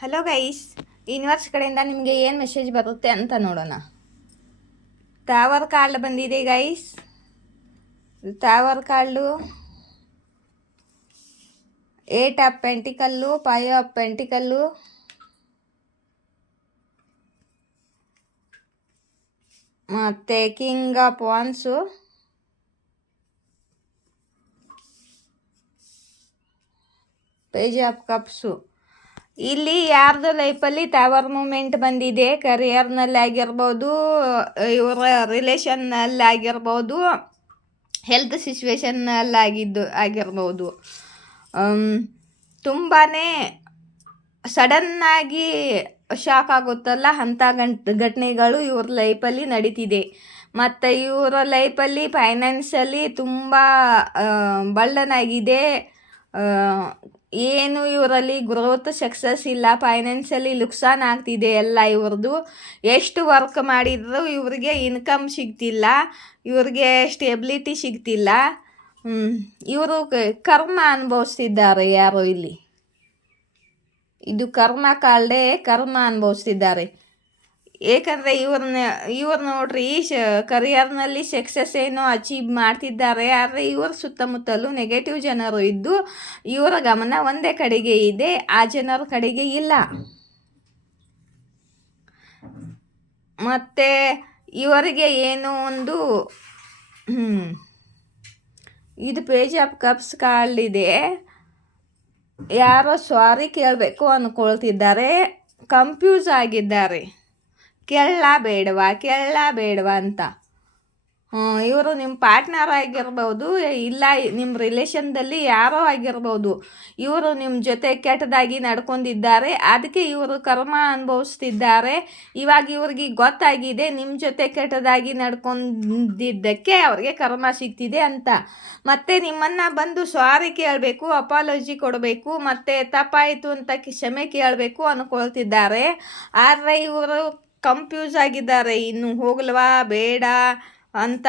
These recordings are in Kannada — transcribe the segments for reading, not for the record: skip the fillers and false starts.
ಹಲೋ ಗೈಸ್, ಯೂನಿವರ್ಸ್ ಕಡೆಯಿಂದ ನಿಮಗೆ ಏನು ಮೆಸೇಜ್ ಬರುತ್ತೆ ಅಂತ ನೋಡೋಣ. ಟವರ್ ಕಾರ್ಡ್ ಬಂದಿದೆ guys. Tower card 8 of pentacles, 5 of pentacles, ಮತ್ತು king of wands, page of cups. ಇಲ್ಲಿ ಯಾರ್ದು ಲೈಫಲ್ಲಿ ಟವರ್ ಮೂಮೆಂಟ್ ಬಂದಿದೆ, ಕರಿಯರ್ನಲ್ಲಿ ಆಗಿರ್ಬೋದು, ಇವರ ರಿಲೇಷನ್ನಲ್ಲಿ ಆಗಿರ್ಬೋದು, ಹೆಲ್ತ್ ಸಿಚುವೇಶನ್ನಲ್ಲಿ ಆಗಿರ್ಬೋದು. ತುಂಬಾ ಸಡನ್ನಾಗಿ ಶಾಕ್ ಆಗುತ್ತಲ್ಲ, ಅಂಥ ಘಟನೆಗಳು ಇವ್ರ ಲೈಫಲ್ಲಿ ನಡೀತಿದೆ. ಮತ್ತು ಇವರ ಲೈಫಲ್ಲಿ ಫೈನಾನ್ಸಲ್ಲಿ ತುಂಬ ಬರ್ಡನ್ ಆಗಿದೆ. ಏನು ಇವರಲ್ಲಿ ಗ್ರೋತ್ ಸಕ್ಸಸ್ ಇಲ್ಲ, ಫೈನಾನ್ಸಲ್ಲಿ ನುಕ್ಸಾನ್ ಆಗ್ತಿದೆ ಎಲ್ಲ ಇವ್ರದ್ದು. ಎಷ್ಟು ವರ್ಕ್ ಮಾಡಿದರೂ ಇವ್ರಿಗೆ ಇನ್ಕಮ್ ಸಿಗ್ತಿಲ್ಲ, ಇವ್ರಿಗೆ ಸ್ಟೆಬಿಲಿಟಿ ಸಿಗ್ತಿಲ್ಲ. ಇವರು ಕರ್ಮ ಅನುಭವಿಸ್ತಿದ್ದಾರೆ. ಯಾರು ಇಲ್ಲಿ ಇದು ಕರ್ಮ ಕಾಲ್ಡೆ, ಕರ್ಮ ಅನುಭವಿಸ್ತಿದ್ದಾರೆ. ಏಕೆಂದರೆ ಇವ್ರು ನೋಡ್ರಿ, ಕರಿಯರ್ನಲ್ಲಿ ಸಕ್ಸಸ್ ಏನೋ ಅಚೀವ್ ಮಾಡ್ತಿದ್ದಾರೆ. ಆದರೆ ಇವ್ರ ಸುತ್ತಮುತ್ತಲೂ ನೆಗೆಟಿವ್ ಜನರು ಇದ್ದು ಇವರ ಗಮನ ಒಂದೇ ಕಡೆಗೆ ಇದೆ, ಆ ಜನರ ಕಡೆಗೆ ಇಲ್ಲ. ಮತ್ತು ಇವರಿಗೆ ಏನೋ ಒಂದು ಇದು ಪೇಜ್ ಆಫ್ ಕಪ್ಸ್ ಕಾರ್ಡ್ ಇದೆ. ಯಾರೋ ಸಾರಿ ಕೇಳಬೇಕು ಅಂದ್ಕೊಳ್ತಿದ್ದಾರೆ, ಕನ್ಫ್ಯೂಸ್ ಆಗಿದ್ದಾರೆ. ಕೇಳಲ್ಲ ಬೇಡವಾ ಅಂತ. ಇವರು ನಿಮ್ಮ ಪಾರ್ಟ್ನರ್ ಆಗಿರ್ಬೋದು, ಇಲ್ಲ ನಿಮ್ಮ ರಿಲೇಷನ್ದಲ್ಲಿ ಯಾರೋ ಆಗಿರ್ಬೋದು. ಇವರು ನಿಮ್ಮ ಜೊತೆ ಕೆಟ್ಟದಾಗಿ ನಡ್ಕೊಂಡಿದ್ದಾರೆ, ಅದಕ್ಕೆ ಇವರು ಕರ್ಮ ಅನುಭವಿಸ್ತಿದ್ದಾರೆ. ಇವಾಗ ಇವ್ರಿಗೆ ಗೊತ್ತಾಗಿದೆ ನಿಮ್ಮ ಜೊತೆ ಕೆಟ್ಟದಾಗಿ ನಡ್ಕೊಂಡಿದ್ದಕ್ಕೆ ಅವ್ರಿಗೆ ಕರ್ಮ ಸಿಗ್ತಿದೆ ಅಂತ. ಮತ್ತು ನಿಮ್ಮನ್ನು ಬಂದು ಸಾರಿ ಕೇಳಬೇಕು, ಅಪಾಲಜಿ ಕೊಡಬೇಕು, ಮತ್ತು ತಪ್ಪಾಯಿತು ಅಂತ ಕ್ಷಮೆ ಕೇಳಬೇಕು ಅಂದ್ಕೊಳ್ತಿದ್ದಾರೆ. ಆದರೆ ಇವರು ಕನ್ಫ್ಯೂಸ್ ಆಗಿದ್ದಾರೆ, ಇನ್ನು ಹೋಗಲ್ವಾ ಬೇಡ ಅಂತ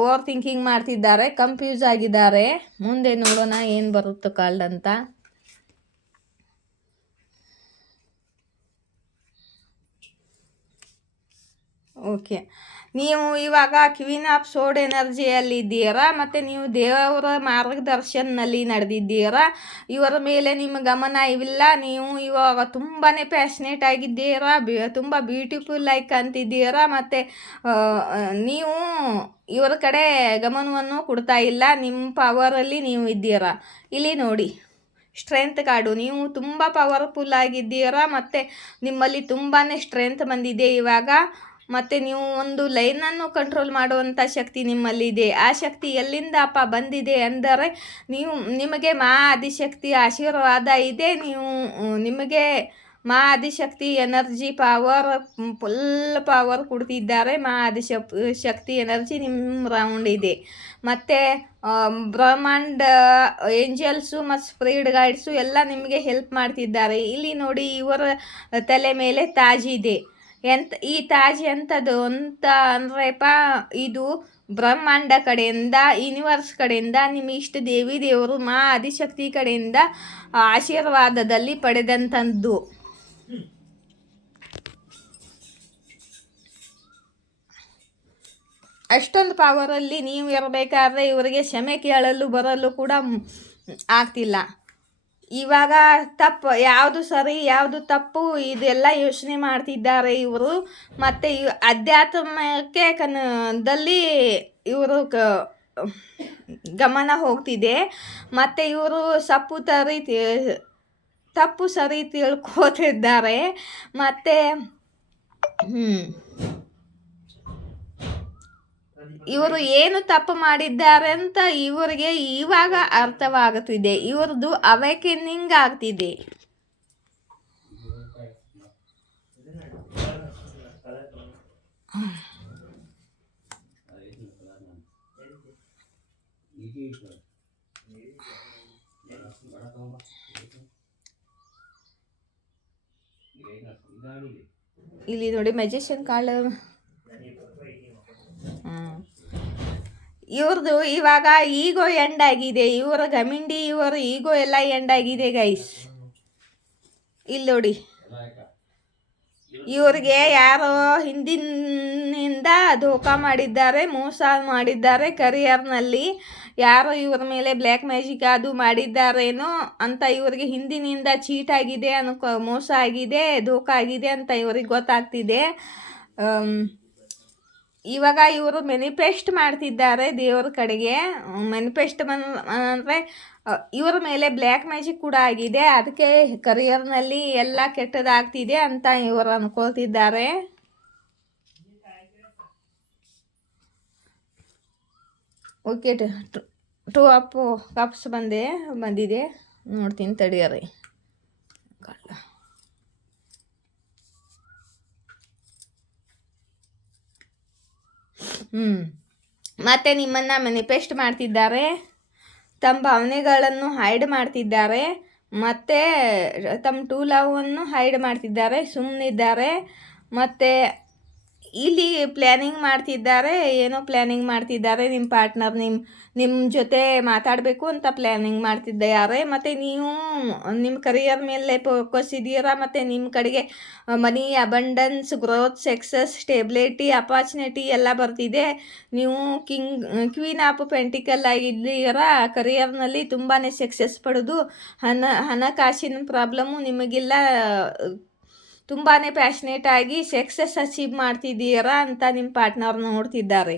ಓವರ್ ಥಿಂಕಿಂಗ್ ಮಾಡ್ತಿದ್ದಾರೆ, ಕನ್ಫ್ಯೂಸ್ ಆಗಿದ್ದಾರೆ. ಮುಂದೆ ನೋಡೋಣ ಏನು ಬರುತ್ತೋ ಕಾರ್ಡ್ ಅಂತ. ಓಕೆ, ನೀವು ಇವಾಗ ಕ್ವೀನ್ ಆಫ್ ಸೋಡ್ ಎನರ್ಜಿಯಲ್ಲಿ ಇದ್ದೀರಾ, ಮತ್ತು ನೀವು ದೇವರ ಮಾರ್ಗದರ್ಶನದಲ್ಲಿ ನಡೆದಿದ್ದೀರಾ. ಇವರ ಮೇಲೆ ನಿಮ್ಮ ಗಮನ ಇವಿಲ್ಲ. ನೀವು ಇವಾಗ ತುಂಬಾ ಪ್ಯಾಷನೇಟ್ ಆಗಿದ್ದೀರಾ, ತುಂಬ ಬ್ಯೂಟಿಫುಲ್ ಆಗಿ ಕಾಣ್ತಿದ್ದೀರಾ. ಮತ್ತು ನೀವು ಇವರ ಕಡೆ ಗಮನವನ್ನು ಕೊಡ್ತಾ ಇಲ್ಲ, ನಿಮ್ಮ ಪವರಲ್ಲಿ ನೀವು ಇದ್ದೀರಾ. ಇಲ್ಲಿ ನೋಡಿ, ಸ್ಟ್ರೆಂತ್ ಕಾರ್ಡು, ನೀವು ತುಂಬ ಪವರ್ಫುಲ್ ಆಗಿದ್ದೀರಾ, ಮತ್ತು ನಿಮ್ಮಲ್ಲಿ ತುಂಬಾ ಸ್ಟ್ರೆಂತ್ ಬಂದಿದೆ ಇವಾಗ. ಮತ್ತು ನೀವು ಒಂದು ಲೈನನ್ನು ಕಂಟ್ರೋಲ್ ಮಾಡುವಂಥ ಶಕ್ತಿ ನಿಮ್ಮಲ್ಲಿದೆ. ಆ ಶಕ್ತಿ ಎಲ್ಲಿಂದಪ್ಪ ಬಂದಿದೆ ಅಂದರೆ ನಿಮಗೆ ಮಾ ಆದಿಶಕ್ತಿ ಆಶೀರ್ವಾದ ಇದೆ. ನಿಮಗೆ ಮಾ Adishakti energy power, full power ಕೊಡ್ತಿದ್ದಾರೆ. ಮಾ ಆದಿಶಕ್ತಿ ಎನರ್ಜಿ ನಿಮ್ಮ ರೌಂಡ್ ಇದೆ. ಮತ್ತು ಬ್ರಹ್ಮಾಂಡ ಏಂಜಲ್ಸು ಮತ್ತು ಸ್ಪಿರಿಟ್ ಗೈಡ್ಸು ಎಲ್ಲ ನಿಮಗೆ ಹೆಲ್ಪ್ ಮಾಡ್ತಿದ್ದಾರೆ. ಇಲ್ಲಿ ನೋಡಿ, ಇವರ ತಲೆ ಮೇಲೆ ತಾಜ್ ಇದೆ. ಈ ತಾಜ್ ಎಂಥದ್ದು ಅಂತ ಅಂದ್ರಪ್ಪ, ಇದು ಬ್ರಹ್ಮಾಂಡ ಕಡೆಯಿಂದ, ಯೂನಿವರ್ಸ್ ಕಡೆಯಿಂದ, ನಿಮ್ಮ ಇಷ್ಟ ದೇವರು ಮಾ ಆದಿಶಕ್ತಿ ಕಡೆಯಿಂದ ಆಶೀರ್ವಾದದಲ್ಲಿ ಪಡೆದಂಥದ್ದು. ಅಷ್ಟೊಂದು ಪವರಲ್ಲಿ ನೀವು ಇರಬೇಕಾದ್ರೆ ಇವರಿಗೆ ಕ್ಷಮೆ ಕೇಳಲು ಬರಲು ಕೂಡ ಆಗ್ತಿಲ್ಲ. ಇವಾಗ ತಪ್ಪು ಯಾವುದು ಸರಿ ಯಾವುದು ತಪ್ಪು ಇದೆಲ್ಲ ಯೋಚನೆ ಮಾಡ್ತಿದ್ದಾರೆ ಇವರು. ಮತ್ತು ಅಧ್ಯಾತ್ಮಕ್ಕೆ ದಲ್ಲಿ ಇವರು ಗಮನ ಹೋಗ್ತಿದೆ. ಮತ್ತು ಇವರು ತಪ್ಪು ಸರಿ ತಿಳ್ಕೋತಿದ್ದಾರೆ. ಮತ್ತು ಇವರು ಏನು ತಪ್ಪು ಮಾಡಿದ್ದಾರೆ ಅಂತ ಇವರಿಗೆ ಇವಾಗ ಅರ್ಥವಾಗುತ್ತಿದೆ. ಇವ್ರದ್ದು ಅವೇಕೆನಿಂಗ್ ಆಗ್ತಿದೆ. ಇಲ್ಲಿ ನೋಡಿ, ಮೆಜಿಷಿಯನ್ ಕಾರ್ಡ್. ಇವ್ರದ್ದು ಇವಾಗ ಈಗೋ ಎಂಡ್ ಆಗಿದೆ. ಇವರ ಗಮಿಂಡಿ, ಇವರ ಈಗೋ ಎಲ್ಲ ಎಂಡ್ ಆಗಿದೆ ಗೈಸ್. ಇಲ್ಲಿ ನೋಡಿ, ಇವ್ರಿಗೆ ಯಾರೋ ಹಿಂದಿನಿಂದ ಧೋಕಾ ಮಾಡಿದ್ದಾರೆ, ಮೋಸ ಮಾಡಿದ್ದಾರೆ ಕರಿಯರ್ನಲ್ಲಿ. ಯಾರೋ ಇವ್ರ ಮೇಲೆ ಬ್ಲ್ಯಾಕ್ ಮ್ಯಾಜಿಕ್ ಅದು ಮಾಡಿದ್ದಾರೇನೋ ಅಂತ ಇವ್ರಿಗೆ ಹಿಂದಿನಿಂದ ಚೀಟ್ ಆಗಿದೆ, ಮೋಸ ಆಗಿದೆ, ಧೋಕಾ ಆಗಿದೆ ಅಂತ ಇವ್ರಿಗೆ ಗೊತ್ತಾಗ್ತಿದೆ. ಇವಾಗ ಇವರು ಮೆನಿಫೆಸ್ಟ್ ಮಾಡ್ತಿದ್ದಾರೆ ದೇವ್ರ ಕಡೆಗೆ. ಮೆನಿಫೆಸ್ಟ್ ಅಂದರೆ ಇವರ ಮೇಲೆ ಬ್ಲ್ಯಾಕ್ ಮ್ಯಾಜಿಕ್ ಕೂಡ ಆಗಿದೆ, ಅದಕ್ಕೆ ಕರಿಯರ್ನಲ್ಲಿ ಎಲ್ಲ ಕೆಟ್ಟದಾಗ್ತಿದೆ ಅಂತ ಇವರು ಅನ್ಕೊಳ್ತಿದ್ದಾರೆ. ಓಕೆ, ಟೂ ಅಪ್ ಕಪ್ಸ್ ಬಂದಿದೆ, ನೋಡ್ತೀನಿ ತಡಿಯರಿ. ಮತ್ತು ನಿಮ್ಮನ್ನು ಮ್ಯಾನಿಫೆಸ್ಟ್ ಮಾಡ್ತಿದ್ದಾರೆ, ತಮ್ಮ ಭಾವನೆಗಳನ್ನು ಹೈಡ್ ಮಾಡ್ತಿದ್ದಾರೆ, ಮತ್ತು ತಮ್ಮ ಟೂ ಲವನ್ನು ಹೈಡ್ ಮಾಡ್ತಿದ್ದಾರೆ, ಸುಮ್ಮನಿದ್ದಾರೆ. ಮತ್ತು ಇಲ್ಲಿ ಪ್ಲ್ಯಾನಿಂಗ್ ಮಾಡ್ತಿದ್ದಾರೆ, ಏನೋ ಪ್ಲ್ಯಾನಿಂಗ್ ಮಾಡ್ತಿದ್ದಾರೆ. ನಿಮ್ಮ ಪಾರ್ಟ್ನರ್ ನಿಮ್ಮ ಜೊತೆ ಮಾತಾಡಬೇಕು ಅಂತ ಪ್ಲ್ಯಾನಿಂಗ್ ಮಾಡ್ತಿದ್ದಾರೆ. ಮತ್ತು ನೀವು ನಿಮ್ಮ ಕರಿಯರ್ ಮೇಲೆ ಫೋಕಸ್ ಇದ್ದೀರಾ, ಮತ್ತು ನಿಮ್ಮ ಕಡೆಗೆ money, abundance, growth, success, stability, opportunity ಎಲ್ಲ ಬರ್ತಿದೆ. ನೀವು ಕ್ವೀನ್ ಆಫ್ ಪೆಂಟಿಕಲ್ ಆಗಿದ್ದೀರಾ. ಕರಿಯರ್ನಲ್ಲಿ ತುಂಬಾ ಸಕ್ಸಸ್ ಪಡೆದು ಹಣಕಾಸಿನ ಪ್ರಾಬ್ಲಮ್ಮು ನಿಮಗಿಲ್ಲ, ತುಂಬಾ ಪ್ಯಾಷನೇಟ್ ಆಗಿ ಸಕ್ಸಸ್ ಅಚೀವ್ ಮಾಡ್ತಿದ್ದೀರಾ ಅಂತ ನಿಮ್ಮ ಪಾರ್ಟ್ನರ್ ನೋಡ್ತಿದ್ದಾರೆ.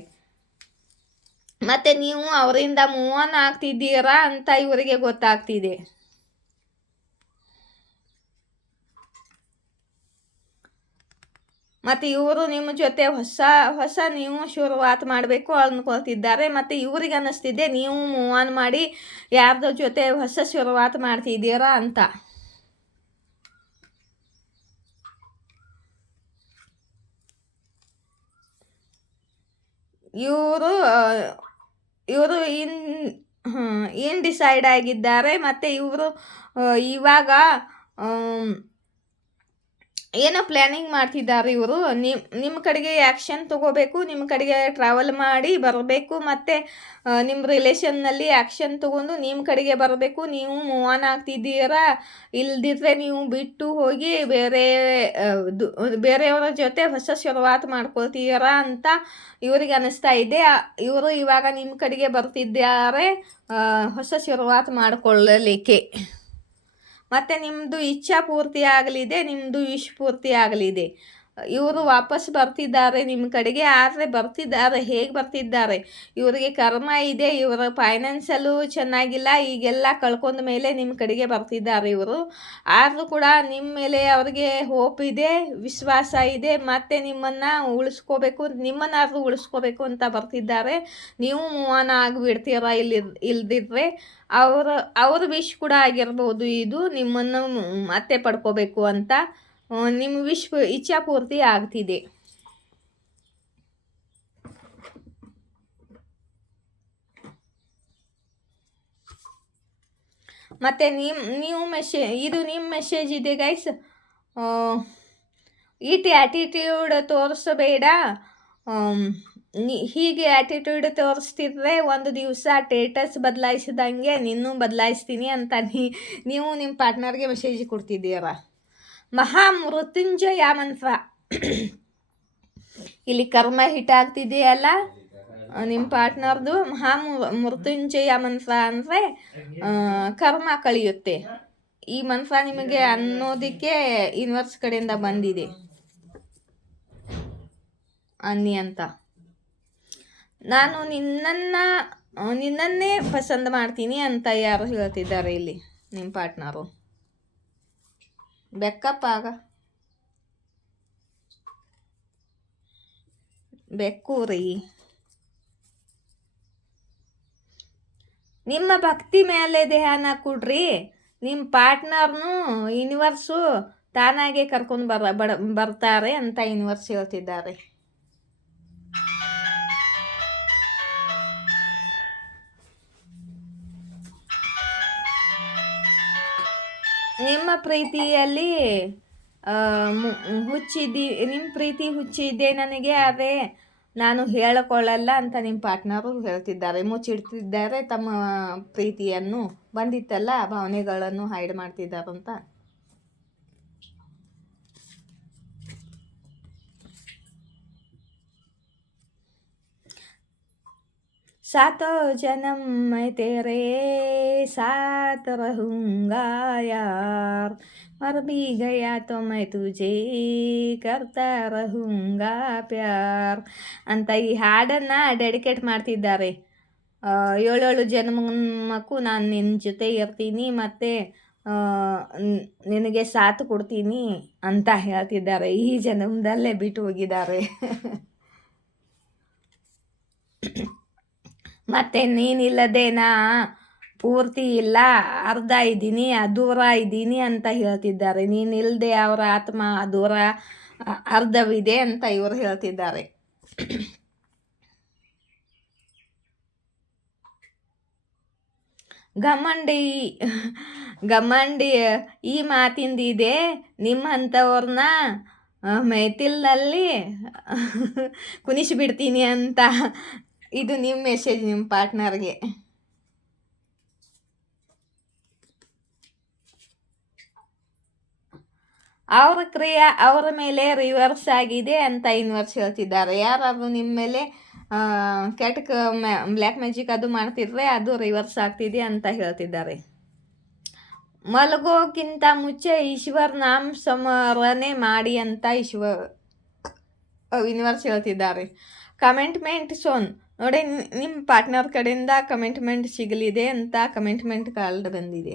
ಮತ್ತು ನೀವು ಅವರಿಂದ ಮೂವ್ ಆನ್ ಆಗ್ತಿದ್ದೀರಾ ಅಂತ ಇವರಿಗೆ ಗೊತ್ತಾಗ್ತಿದೆ. ಮತ್ತು ಇವರು ನಿಮ್ಮ ಜೊತೆ ಹೊಸ ನೀವು ಶುರುವಾತ್ ಮಾಡಬೇಕು ಅಂದ್ಕೊಳ್ತಿದ್ದಾರೆ. ಮತ್ತು ಇವ್ರಿಗೆ ಅನ್ನಿಸ್ತಿದೆ ನೀವು ಮೂವ್ ಆನ್ ಮಾಡಿ ಯಾರ್ದೋ ಜೊತೆ ಹೊಸ ಶುರುವಾತ್ ಮಾಡ್ತಿದ್ದೀರಾ ಅಂತ. ಇವರು ಏನು ಡಿಸೈಡ್ ಆಗಿದ್ದಾರೆ. ಮತ್ತು ಇವರು ಇವಾಗ ಏನೋ ಪ್ಲ್ಯಾನಿಂಗ್ ಮಾಡ್ತಿದ್ದಾರೆ. ಇವರು ನಿಮ್ಮ ಕಡೆಗೆ ಆ್ಯಕ್ಷನ್ ತೊಗೋಬೇಕು, ನಿಮ್ಮ ಕಡೆಗೆ ಟ್ರಾವೆಲ್ ಮಾಡಿ ಬರಬೇಕು, ಮತ್ತು ನಿಮ್ಮ ರಿಲೇಷನ್ನಲ್ಲಿ ಆ್ಯಕ್ಷನ್ ತೊಗೊಂಡು ನಿಮ್ಮ ಕಡೆಗೆ ಬರಬೇಕು. ನೀವು ಮೂವ್ ಆನ್ ಆಗ್ತಿದ್ದೀರಾ, ಇಲ್ದಿದ್ರೆ ನೀವು ಬಿಟ್ಟು ಹೋಗಿ ಬೇರೆಯವರ ಜೊತೆ ಹೊಸ ಶುರುವಾತ್ ಮಾಡ್ಕೊಳ್ತೀರಾ ಅಂತ ಇವ್ರಿಗೆ ಅನ್ನಿಸ್ತಾ ಇದೆ. ಇವರು ಇವಾಗ ನಿಮ್ಮ ಕಡೆಗೆ ಬರ್ತಿದ್ದಾರೆ ಹೊಸ ಶುರುವಾತ್ ಮಾಡಿಕೊಳ್ಳಲಿಕ್ಕೆ. ಮತ್ತು ನಿಮ್ಮದು ಇಚ್ಛಾ ಪೂರ್ತಿ ಆಗಲಿದೆ, ನಿಮ್ಮದು ವಿಶ್ ಪೂರ್ತಿ ಆಗಲಿದೆ. ಇವರು ವಾಪಸ್ ಬರ್ತಿದ್ದಾರೆ ನಿಮ್ಮ ಕಡೆಗೆ. ಆದರೆ ಬರ್ತಿದ್ದಾರೆ, ಹೇಗೆ ಬರ್ತಿದ್ದಾರೆ? ಇವರಿಗೆ ಕರ್ಮ ಇದೆ, ಇವರ ಫೈನಾನ್ಸಲ್ಲೂ ಚೆನ್ನಾಗಿಲ್ಲ, ಈಗೆಲ್ಲ ಕಳ್ಕೊಂಡ ಮೇಲೆ ನಿಮ್ಮ ಕಡೆಗೆ ಬರ್ತಿದ್ದಾರೆ ಇವರು. ಆದರೂ ಕೂಡ ನಿಮ್ಮ ಮೇಲೆ ಅವ್ರಿಗೆ ಹೋಪ್ ಇದೆ, ವಿಶ್ವಾಸ ಇದೆ, ಮತ್ತು ನಿಮ್ಮನ್ನಾದರೂ ಉಳಿಸ್ಕೋಬೇಕು ಅಂತ ಬರ್ತಿದ್ದಾರೆ. ನೀವು ಮೂವ್ ಆನ್ ಆಗಿಬಿಡ್ತೀರ ಇಲ್ದಿದ್ರೆ. ಅವ್ರ ವಿಶ್ ಕೂಡ ಆಗಿರ್ಬೋದು ಇದು, ನಿಮ್ಮನ್ನು ಮತ್ತೆ ಪಡ್ಕೋಬೇಕು ಅಂತ. ನಿಮ್ಮ ಇಚ್ಛಾ ಪೂರ್ತಿ ಆಗ್ತಿದೆ. ಮತ್ತು ನೀವು ಇದು ನಿಮ್ಮ ಮೆಸೇಜ್ ಇದೆ ಗೈಸ್. It attitude ತೋರಿಸಬೇಡ. ಹೀಗೆ ಆ್ಯಟಿಟ್ಯೂಡ್ ತೋರಿಸ್ತಿದ್ರೆ ಒಂದು ದಿವಸ ಸ್ಟೇಟಸ್ ಬದಲಾಯಿಸಿದಂಗೆ ನಿನ್ನೂ ಬದಲಾಯಿಸ್ತೀನಿ ಅಂತ ನೀವು ನಿಮ್ಮ ಪಾರ್ಟ್ನರ್ಗೆ ಮೆಸೇಜ್ ಕೊಡ್ತಿದ್ದೀರ. ಮಹಾಮೃತ್ಯುಂಜಯ ಮಂತ್ರ. ಇಲ್ಲಿ ಕರ್ಮ ಹಿಟ್ ಆಗ್ತಿದೆಯಲ್ಲ ನಿಮ್ಮ ಪಾರ್ಟ್ನರ್ದು. ಮೃತ್ಯುಂಜಯ ಮಂತ್ರ ಅಂದರೆ ಕರ್ಮ ಕಳೆಯುತ್ತೆ. ಈ ಮಂತ್ರ ನಿಮಗೆ ಅನ್ನೋದಕ್ಕೆ ಯೂನಿವರ್ಸ್ ಕಡೆಯಿಂದ ಬಂದಿದೆ. ಅನ್ನಿ ಅಂತ. ನಾನು ನಿನ್ನನ್ನೇ ಪಸಂದ್ ಮಾಡ್ತೀನಿ ಅಂತ ಯಾರು ಹೇಳ್ತಿದ್ದಾರೆ ಇಲ್ಲಿ ನಿಮ್ಮ ಪಾರ್ಟ್ನರು. ಬೆಕ್ಕಪ್ಪ ಆಗ ಬೆಕ್ಕು ರೀ. ನಿಮ್ಮ ಭಕ್ತಿ ಮೇಲೆ ಧ್ಯಾನ ಕೊಡ್ರಿ. ನಿಮ್ಮ ಪಾರ್ಟ್ನರ್ನು ಯೂನಿವರ್ಸು ತಾನಾಗೆ ಕರ್ಕೊಂಡು ಬರ್ತಾರೆ ಅಂತ ಯೂನಿವರ್ಸ್ ಹೇಳ್ತಿದ್ದಾರೆ. ನಿಮ್ಮ ಪ್ರೀತಿಯಲ್ಲಿ ನಿಮ್ಮ ಪ್ರೀತಿ ಹುಚ್ಚಿದೆ ನನಗೆ, ಆದರೆ ನಾನು ಹೇಳಿಕೊಳ್ಳಲ್ಲ ಅಂತ ನಿಮ್ಮ ಪಾರ್ಟ್ನರು ಹೇಳ್ತಿದ್ದಾರೆ. ಮುಚ್ಚಿಡ್ತಿದ್ದಾರೆ ತಮ್ಮ ಪ್ರೀತಿಯನ್ನು. ಬಂದಿತ್ತಲ್ಲ ಭಾವನೆಗಳನ್ನು ಹೈಡ್ ಮಾಡ್ತಿದ್ದಾರಂತ. सातों जन्म मैं तेरे साथ रहूँगा यार, मर भी गया तो मैं तुझे करता रहूँगा ಪ್ಯಾರ್ ಅಂತ ಈ ಹಾಡನ್ನು ಡೆಡಿಕೇಟ್ ಮಾಡ್ತಿದ್ದಾರೆ. ಏಳೇಳು ಜನ್ಮಕ್ಕೂ ನಾನು ನಿನ್ನ ಜೊತೆ ಇರ್ತೀನಿ ಮತ್ತು ನಿನಗೆ ಸಾಥ್ ಕೊಡ್ತೀನಿ ಅಂತ ಹೇಳ್ತಿದ್ದಾರೆ. ಈ ಜನ್ಮದಲ್ಲೇ ಬಿಟ್ಟು ಹೋಗಿದ್ದಾರೆ. ಮತ್ತು ನೀನಿಲ್ಲದೆ ನಾ ಪೂರ್ತಿ ಇಲ್ಲ, ಅರ್ಧ ಇದ್ದೀನಿ, ದೂರ ಇದ್ದೀನಿ ಅಂತ ಹೇಳ್ತಿದ್ದಾರೆ. ನೀನಿಲ್ಲದೆ ಅವರ ಆತ್ಮ ದೂರ ಅರ್ಧವಿದೆ ಅಂತ ಇವರು ಹೇಳ್ತಿದ್ದಾರೆ. ಗಮಂಡಿ ಈ ಮಾತಿಂದಿದೆ, ನಿಮ್ಮಂಥವ್ರನ್ನ ಮೈತಿಲ್ನಲ್ಲಿ ಕುಣಿಸಿಬಿಡ್ತೀನಿ ಅಂತ. ಇದು ನಿಮ್ಮ ಮೆಸೇಜ್ ನಿಮ್ಮ ಪಾರ್ಟ್ನರ್ಗೆ. ಅವ್ರ ಕ್ರಿಯೆ ಅವರ ಮೇಲೆ ರಿವರ್ಸ್ ಆಗಿದೆ ಅಂತ ಯೂನಿವರ್ಸ್ ಹೇಳ್ತಿದ್ದಾರೆ. ಯಾರಾದರೂ ನಿಮ್ಮ ಮೇಲೆ ಕೆಟ್ಟ ಬ್ಲ್ಯಾಕ್ ಮ್ಯಾಜಿಕ್ ಅದು ಮಾಡ್ತಿದ್ರೆ ಅದು ರಿವರ್ಸ್ ಆಗ್ತಿದೆ ಅಂತ ಹೇಳ್ತಿದ್ದಾರೆ. ಮಲಗೋಕ್ಕಿಂತ ಮುಂಚೆ ಈಶ್ವರ್ ನಾಮ ಸ್ಮರಣೆ ಮಾಡಿ ಅಂತ ಯೂನಿವರ್ಸ್ ಹೇಳ್ತಿದ್ದಾರೆ. ಕಮೆಂಟ್ಮೆಂಟ್ ಸೋನ್ ನೋಡಿ, ನಿಮ್ಮ ಪಾರ್ಟ್ನರ್ ಕಡೆಯಿಂದ ಕಮೆಂಟ್ಮೆಂಟ್ ಸಿಗಲಿದೆ ಅಂತ ಕಮೆಂಟ್ಮೆಂಟ್ ಕಾರ್ಡ್ ಬಂದಿದೆ.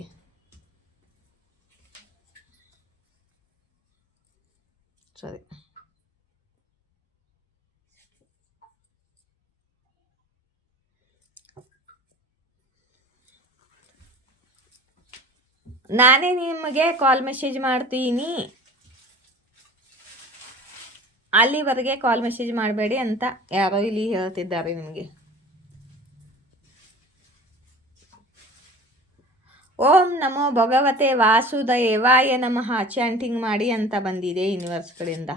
ಸರಿ, ನಾನೇ ನಿಮಗೆ ಕಾಲ್ ಮೆಸೇಜ್ ಮಾಡ್ತೀನಿ, ಅಲ್ಲಿವರೆಗೆ ಕಾಲ್ ಮೆಸೇಜ್ ಮಾಡಬೇಡಿ ಅಂತ ಯಾರೋ ಇಲ್ಲಿ ಹೇಳ್ತಿದ್ದಾರೆ ನಿಮಗೆ. ಓಂ ನಮೋ ಭಗವತೆ ವಾಸುದೇವಾಯ ನಮಃ ಚಾಂಟಿಂಗ್ ಮಾಡಿ ಅಂತ ಬಂದಿದೆ ಯೂನಿವರ್ಸ್ ಕಡೆಯಿಂದ.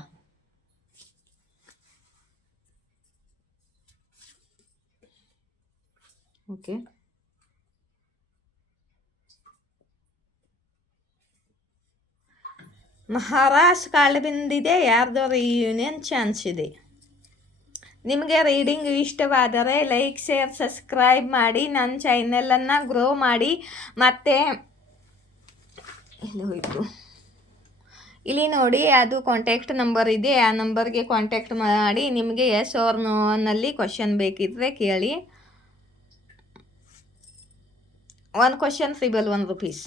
ಓಕೆ, ಮಹಾರಾಷ್ಟ್ರ ಕಾಲ್ ಬಂದಿದೆ. ಯಾರ್ದೋ ರಿಯೂನಿಯನ್ ಚಾನ್ಸ್ ಇದೆ. ನಿಮಗೆ ರೀಡಿಂಗ್ ಇಷ್ಟವಾದರೆ ಲೈಕ್, ಶೇರ್, ಸಬ್ಸ್ಕ್ರೈಬ್ ಮಾಡಿ, ನನ್ನ ಚಾನಲನ್ನು ಗ್ರೋ ಮಾಡಿ. ಮತ್ತು ಇಲ್ಲಿ ಹೋಯಿತು, ಇಲ್ಲಿ ನೋಡಿ ಅದು ಕಾಂಟ್ಯಾಕ್ಟ್ ನಂಬರ್ ಇದೆ, ಆ ನಂಬರ್ಗೆ ಕಾಂಟ್ಯಾಕ್ಟ್ ಮಾಡಿ. ನಿಮಗೆ ಎಸ್ ಆರ್ ನೋನಲ್ಲಿ ಕ್ವಶನ್ ಬೇಕಿದ್ರೆ ಕೇಳಿ. 1 ಕ್ವಶನ್ ಫ್ರೀಬಲ್ 1 ರೂಪೀಸ್.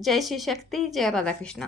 ಜೈ ಶ್ರೀ ಶಕ್ತಿ, ಜಯ ರಾಧಾಕೃಷ್ಣ.